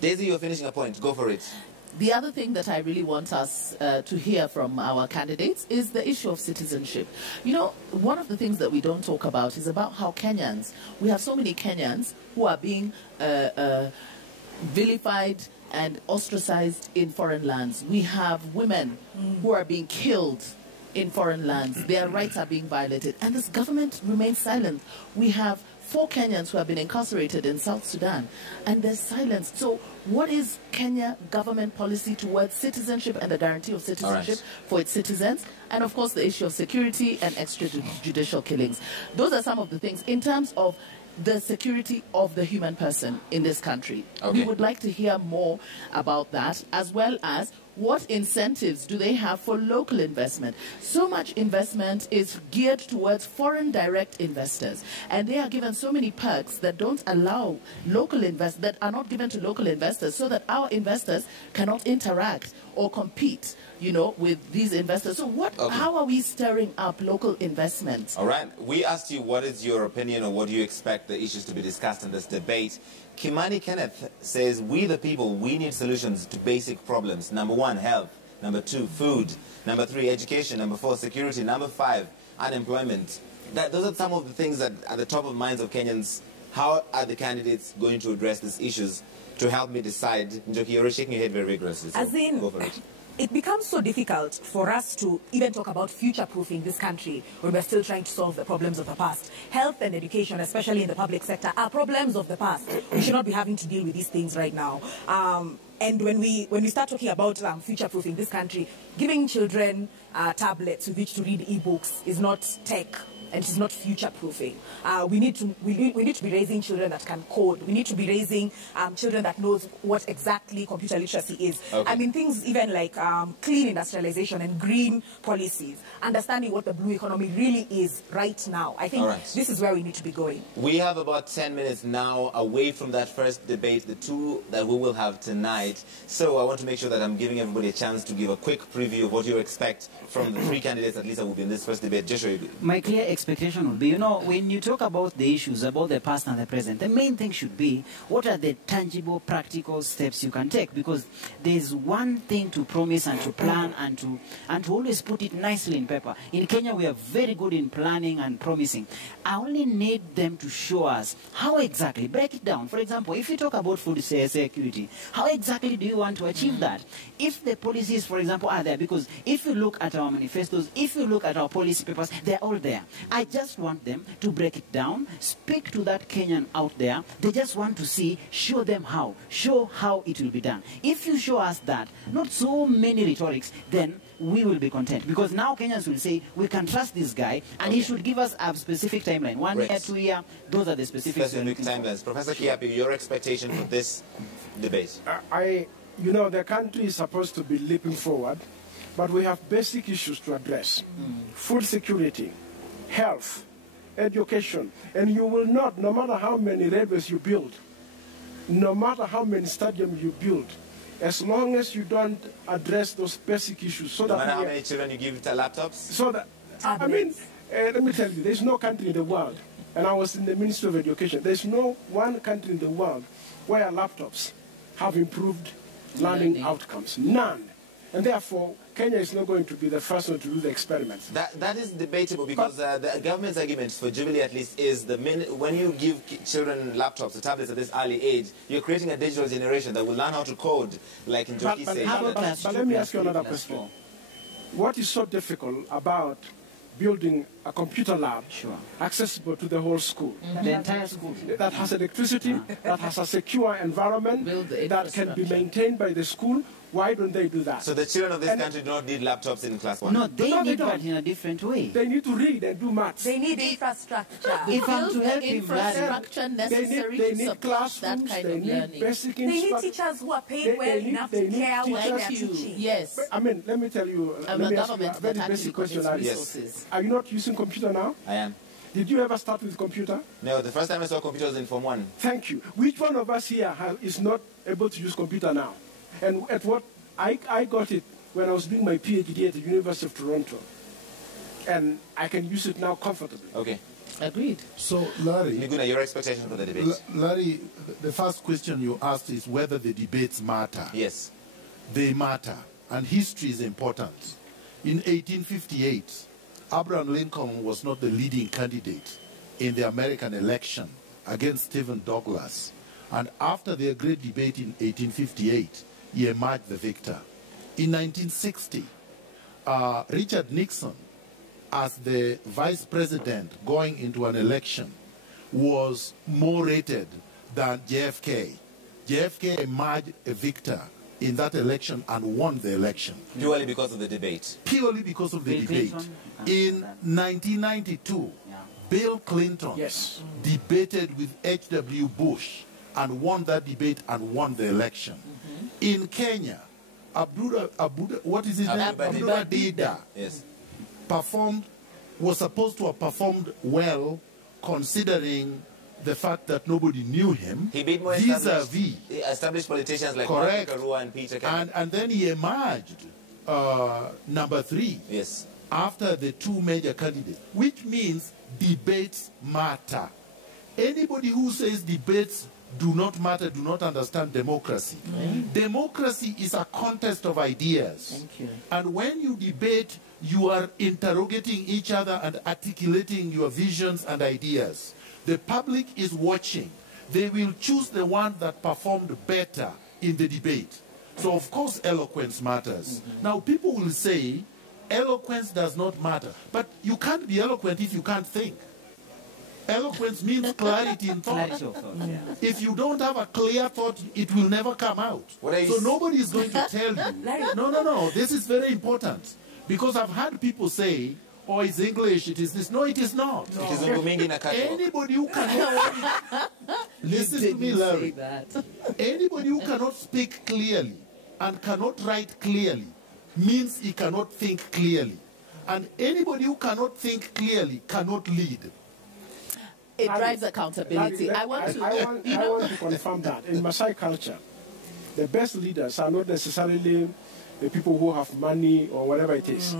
Daisy, you're finishing a point. Go for it. The other thing that I really want us to hear from our candidates is the issue of citizenship. You know, one of the things that we don't talk about is about how Kenyans, we have so many Kenyans who are being vilified and ostracized in foreign lands. We have women who are being killed in foreign lands. Their rights are being violated. And this government remains silent. We have 4 Kenyans who have been incarcerated in South Sudan, and there's silence. So what is Kenya government policy towards citizenship and the guarantee of citizenship for its citizens? And of course the issue of security and extrajudicial killings. Those are some of the things in terms of the security of the human person in this country. We would like to hear more about that, as well as what incentives do they have for local investment? So much investment is geared towards foreign direct investors, and they are given so many perks that don't allow local investors, that are not given to local investors, so that our investors cannot interact or compete, you know, with these investors. So what, how are we stirring up local investments? All right. We asked you what is your opinion or what do you expect the issues to be discussed in this debate. Kimani Kenneth says, we the people, we need solutions to basic problems. Number 1, health. Number 2, food. Number 3, education. Number 4, security. Number 5, unemployment. Those are some of the things that are at the top of minds of Kenyans. How are the candidates going to address these issues to help me decide? Njoki, you're shaking your head very vigorously. So as in, go for it. It becomes so difficult for us to even talk about future-proofing this country when we're still trying to solve the problems of the past. Health and education, especially in the public sector, are problems of the past. We should not be having to deal with these things right now. And when we start talking about future-proofing this country, giving children tablets with which to read e-books is not tech. And it's not future-proofing. We need to be raising children that can code. We need to be raising children that knows what exactly computer literacy is. I mean, things even like clean industrialization and green policies, understanding what the blue economy really is right now. I think this is where we need to be going. We have about 10 minutes now away from that first debate, the 2 that we will have tonight. So I want to make sure that I'm giving everybody a chance to give a quick preview of what you expect from the 3 candidates, at least that will be in this first debate. Joshua. My clear expectation would be, you know, when you talk about the issues, about the past and the present, the main thing should be, what are the tangible, practical steps you can take? Because there's one thing to promise and to plan and to always put it nicely in paper. In Kenya, we are very good in planning and promising. I only need them to show us how exactly, break it down. For example, if you talk about food security, how exactly do you want to achieve that? If the policies, for example, are there, because if you look at our manifestos, if you look at our policy papers, they're all there. I just want them to break it down, speak to that Kenyan out there. They just want to see, show them how, show how it will be done. If you show us that, not so many rhetorics, then we will be content. Because now Kenyans will say, we can trust this guy, and he should give us a specific timeline. 1 year, 2 year, those are the specific timelines. Professor Kiapi, your expectation for this debate? You know, the country is supposed to be leaping forward, but we have basic issues to address. Food security, health, education, and you will not, no matter how many railways you build, no matter how many stadiums you build, as long as you don't address those basic issues. So no matter how many children you give to laptops? So that, I mean, let me tell you, there's no country in the world, and I was in the Ministry of Education, there's no one country in the world where laptops have improved learning outcomes. None. And therefore, Kenya is not going to be the first one to do the experiments. That is debatable because the government's argument for Jubilee at least is when you give children laptops or tablets at this early age, you're creating a digital generation that will learn how to code, like Njoki said. But let me ask you another question. What is so difficult about building a computer lab accessible to the whole school? The entire school. That has electricity, that has a secure environment, that can be maintained by the school. Why don't they do that? So the children of this country do not need laptops in class 1? No, they need that in a different way. They need to read and do maths. They need infrastructure. If I'm to help infrastructure necessary they to need support that kind of learning. Basic they need teachers who are paid well enough to care when they are teaching. Yes. I mean, let me tell you, let me ask you a very basic question. Yes. Are you not using computer now? I am. Did you ever start with computer? No, the first time I saw computers in Form 1. Thank you. Which one of us here is not able to use computer now? And at what I got it when I was doing my PhD at the University of Toronto, and I can use it now comfortably. Okay. Agreed. So, Larry, Miguna, your expectation for the debate? Larry, the first question you asked is whether the debates matter. Yes. They matter, and history is important. In 1858, Abraham Lincoln was not the leading candidate in the American election against Stephen Douglas. And after their great debate in 1858, he emerged the victor. In 1960, Richard Nixon, as the vice president going into an election, was more rated than JFK. JFK emerged a victor in that election and won the election. Purely because of the debate. Purely because of the debate. In 1992, Bill Clinton debated with H.W. Bush and won that debate and won the election. In Kenya, Abdullah Dida was supposed to have performed well, considering the fact that nobody knew him. He beat more established politicians like Martin Karua and Peter Kennedy. And then he emerged number 3 after the 2 major candidates, which means debates matter. Anybody who says debates do not matter, do not understand democracy. Democracy is a contest of ideas. Thank you. And when you debate, you are interrogating each other and articulating your visions and ideas. The public is watching. They will choose the one that performed better in the debate. So of course eloquence matters. Now people will say eloquence does not matter. But you can't be eloquent if you can't think. Eloquence means clarity in thought. If you don't have a clear thought, it will never come out. So nobody is going to tell you. No, this is very important. Because I've had people say, oh, it's English, it is this. No, it is not. It is anybody who cannot... Listen to me, Larry. Anybody who cannot speak clearly and cannot write clearly means he cannot think clearly. And anybody who cannot think clearly cannot lead. It drives accountability. I want to confirm that. In Maasai culture, the best leaders are not necessarily the people who have money or whatever it is.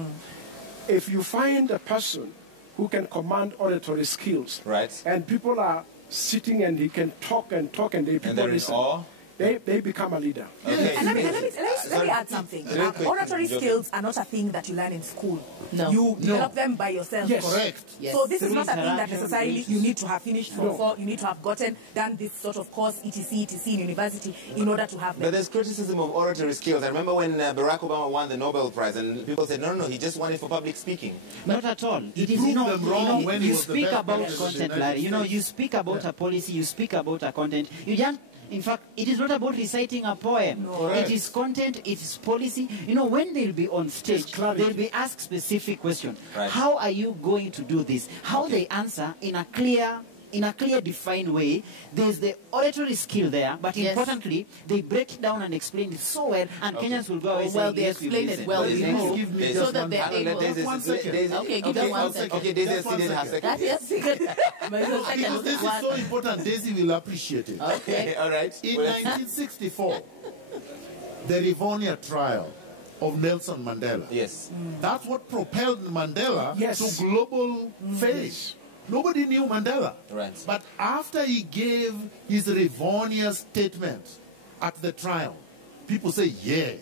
If you find a person who can command oratory skills, and people are sitting and he can talk and they people listen, they become a leader. Okay. And let me add something. Oratory skills are not a thing that you learn in school. No. You develop them by yourself. Yes. Correct. Yes. So this is not a thing that necessarily you need to have finished Form 4, you need to have done this sort of course, etc., in university, in order to have them. But there's criticism of oratory skills. I remember when Barack Obama won the Nobel Prize, and people said, no, he just won it for public speaking. Not at all. It is, you speak about content, Larry. You speak about a policy, you speak about a content. You just... In fact, it is not about reciting a poem. No, it is content, it is policy. When they'll be on stage, they'll be asked specific questions. How are you going to do this? How they answer in a clear, defined way. There's the oratory skill there, but importantly, they break it down and explain it so well, and Kenyans will go away saying, they explain it well before, so that they're able. Okay, give them 1 second. Okay, Daisy has second. Because this is so important, Daisy will appreciate it. Okay, all right. In 1964, the Rivonia trial of Nelson Mandela. Yes. That's what propelled Mandela to global fame. Nobody knew Mandela. But after he gave his Rivonia statement at the trial, people say, yeah,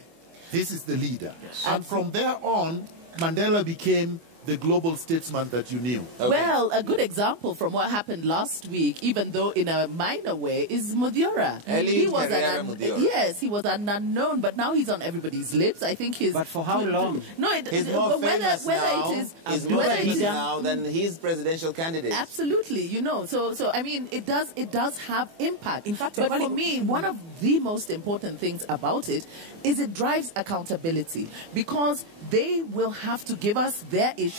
this is the leader. And from there on, Mandela became the global statesman that you knew. Well, a good example from what happened last week, even though in a minor way, is Mudira. He was an unknown, but now he's on everybody's lips. I think he's... But for how long? No, he's more famous now now than his presidential candidate. Absolutely, So I mean, it does have impact. In fact, but for me, one of the most important things about it is it drives accountability, because they will have to give us their issues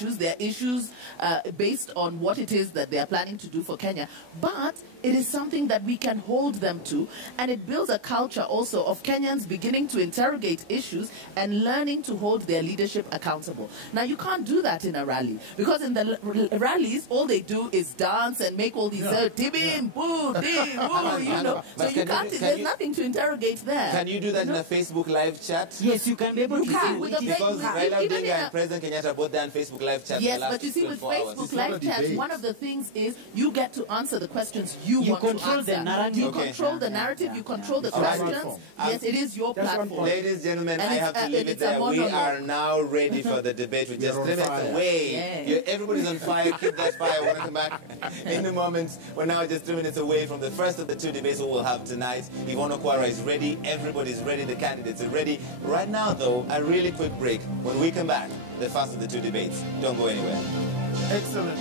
based on what it is that they are planning to do for Kenya. But it is something that we can hold them to, and it builds a culture also of Kenyans beginning to interrogate issues and learning to hold their leadership accountable. Now, you can't do that in a rally, because in the rallies, all they do is dance and make all these tibim, boo, dim, boo, So you can't, there's nothing to interrogate there. Can you do that in a Facebook live chat? Yes, you can be able to. Because Raila Odinga and President Kenyatta both done Facebook live chat. Yes, the last but you see, with 24 hours. Facebook It's not a live chat, debate. one of the things is you get to answer the questions you want to control answer. the narrative. You Okay. control the Yeah, narrative. yeah, You control the All right. questions. Yes, it is your Just one platform. point. Ladies, gentlemen, And I it's have to a- leave it it's a there. We monologue. are now ready for the debate. We just You're on 3 minutes fire. away. Yeah. Everybody's on fire. Keep that fire. We're going to come back in a moment. We're now just 3 minutes away from the first of the two debates we will have tonight. Yvonne Okwara is ready. Everybody's ready. The candidates are ready. Right now, though, a really quick break. When we come back, the first of the two debates. Don't go anywhere. Excellent.